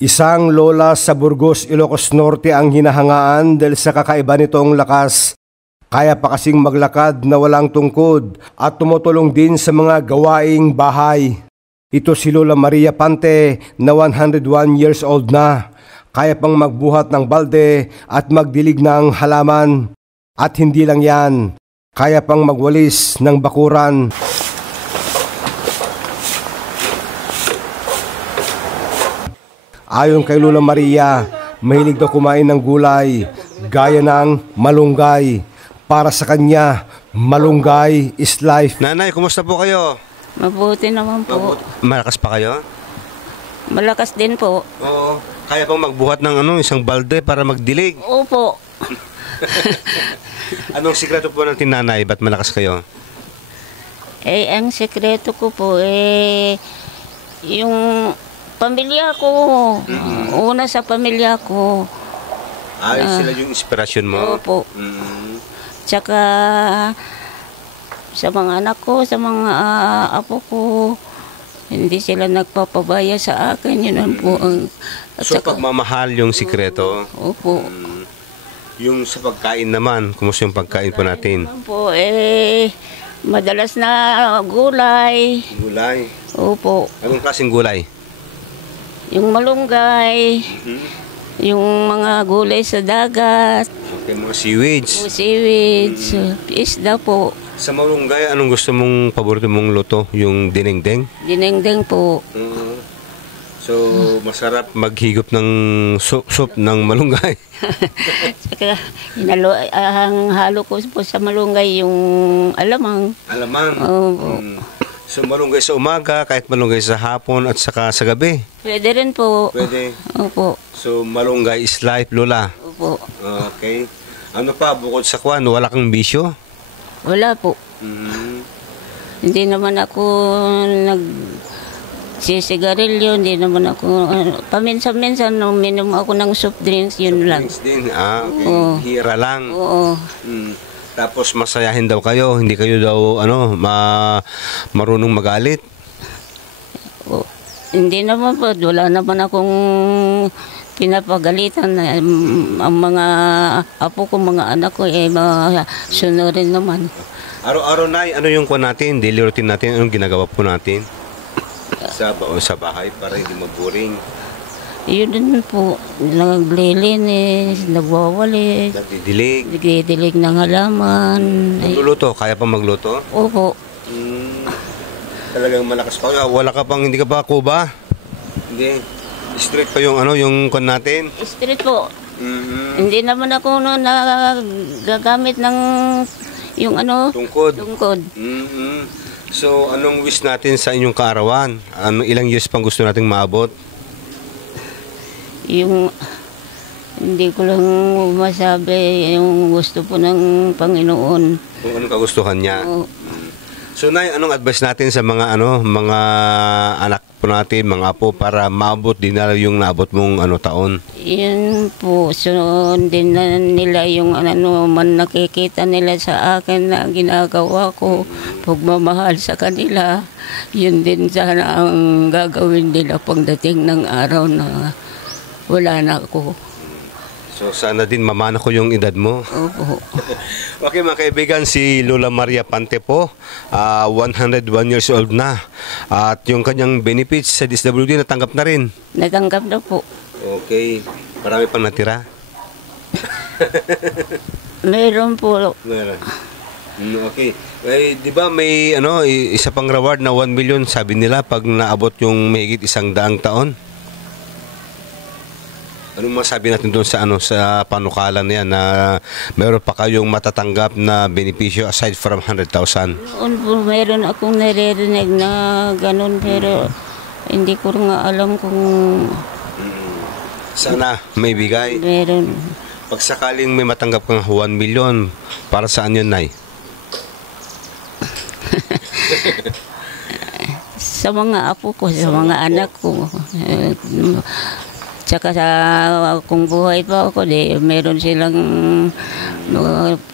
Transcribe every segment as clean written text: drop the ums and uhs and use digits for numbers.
Isang lola sa Burgos, Ilocos Norte ang hinahangaan dahil sa kakaiba nitong lakas. Kaya pa kasing maglakad na walang tungkod at tumutulong din sa mga gawaing bahay. Ito si Lola Maria Pante na 101 years old na. Kaya pang magbuhat ng balde at magdilig ng halaman. At hindi lang yan, kaya pang magwalis ng bakuran. Ayon kay Lola Maria, mahilig daw kumain ng gulay, gaya ng malunggay. Para sa kanya, malunggay is life. Nanay, kumusta po kayo? Mabuti naman po. Malakas pa kayo? Malakas din po. Oo. Kaya pang magbuhat ng isang balde para magdilig? Opo. Anong sikreto po natin, nanay? Ba't malakas kayo? Ang sekreto ko po, yung pamilya ko. Una sa pamilya ko. Sila yung inspirasyon mo? Opo. Tsaka sa mga anak ko, sa mga apo ko, hindi sila nagpapabaya sa akin. Yun po ang... So pagmamahal yung sikreto? Opo. Yung sa pagkain naman, kumusta yung pagkain po natin? Po, madalas na gulay. Gulay? Opo. Anong klaseng gulay? Yung malunggay, yung mga gulay sa dagat. Okay, mga seaweeds. Seaweeds, isda po. Sa malunggay, anong gusto mong paborito mong luto? Yung dinengdeng? Dinengdeng po. So, masarap maghigop ng soup ng malunggay. Saka, ang halo ko po sa malunggay yung alamang. Alamang? Opo. So, malunggay sa umaga, kahit malunggay sa hapon at saka sa gabi? Pwede rin po. Pwede? Opo. So, malunggay is life, Lola? Opo. Okay. Ano pa, bukod sa kwan, wala kang bisyo? Wala po. Hindi naman ako sisigarilyo, hindi naman ako, paminsan-minsan, uminom ako ng soft drinks, yun lang. Drinks din? Okay. Oo. Hira lang? Oo. Tapos masayahin daw kayo, hindi kayo daw marunong magalit? Hindi naman po, wala naman akong pinapagalitan. Ang mga apo ko, mga anak ko, sunurin naman. Araw-araw na, ano yung kuha natin, daily routine natin, anong ginagawa po natin? Sa bahay para hindi mag-boring. Yun din po, naglilinis, nagwawalis, nagdidilig ng halaman. Magluluto, kaya pa magluto? Opo. Talagang malakas pa. Wala ka pang, hindi ka pa kuba? Hindi. Straight pa yung yung kon natin? Straight po. Hindi naman ako nagagamit ng yung tungkod. Tungkod. So, anong wish natin sa inyong kaarawan? Ilang years pang gusto nating maabot? Yung hindi ko lang masabi yung gusto po ng Panginoon. Kung anong kagustuhan niya. So, Nay, anong advice natin sa mga mga anak po natin, mga apo, para maabot din na yung naabot mong taon? Yun po, sundin na nila yung man nakikita nila sa akin na ginagawa ko, pagmamahal sa kanila. Yun din sana ang gagawin nila pagdating ng araw na wala na ako. So sana din mamana ko yung edad mo. Opo. Okay mga kaibigan, si Lola Maria Pante po, 101 years old na. At yung kanyang benefits sa DSWD natanggap na rin. Natanggap na po. Okay. Marami pang natira? Meron po. Meron. Okay. Di ba may isa pang reward na 1 million sabi nila pag naabot yung mahigit 100 taon? Anong masabi natin doon sa panukalan na yan na meron pa kayong matatanggap na benepisyo aside from 100,000? Meron akong naririnig na ganun pero hindi ko nga alam kung... Sana may bigay? Meron. Pag sakaling may matanggap kang 1 million, para saan yun, Nay? Sa mga apo ko, sa mga anak ko. Tsaka kung buhay pa ako, meron silang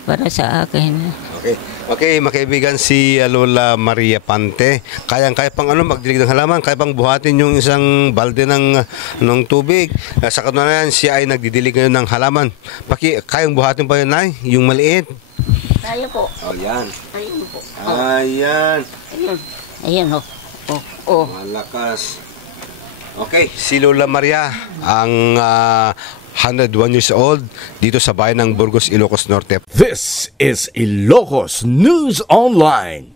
para sa akin. Okay. Okay, makaibigan si Lola Maria Pante. Kaya pang magdilig ng halaman, kaya pang buhatin yung isang balde ng tubig. Sa katunayan, siya ay nagdidilig ngayon ng halaman. Kayang buhatin pa yun, Nay? Yung maliit? Kaya po. Yan. Ayun po. Ayan. Ayan ho. Oh. Malakas. Okay, si Lola Maria, ang 101 years old dito sa bayan ng Burgos, Ilocos Norte. This is Ilocos News Online.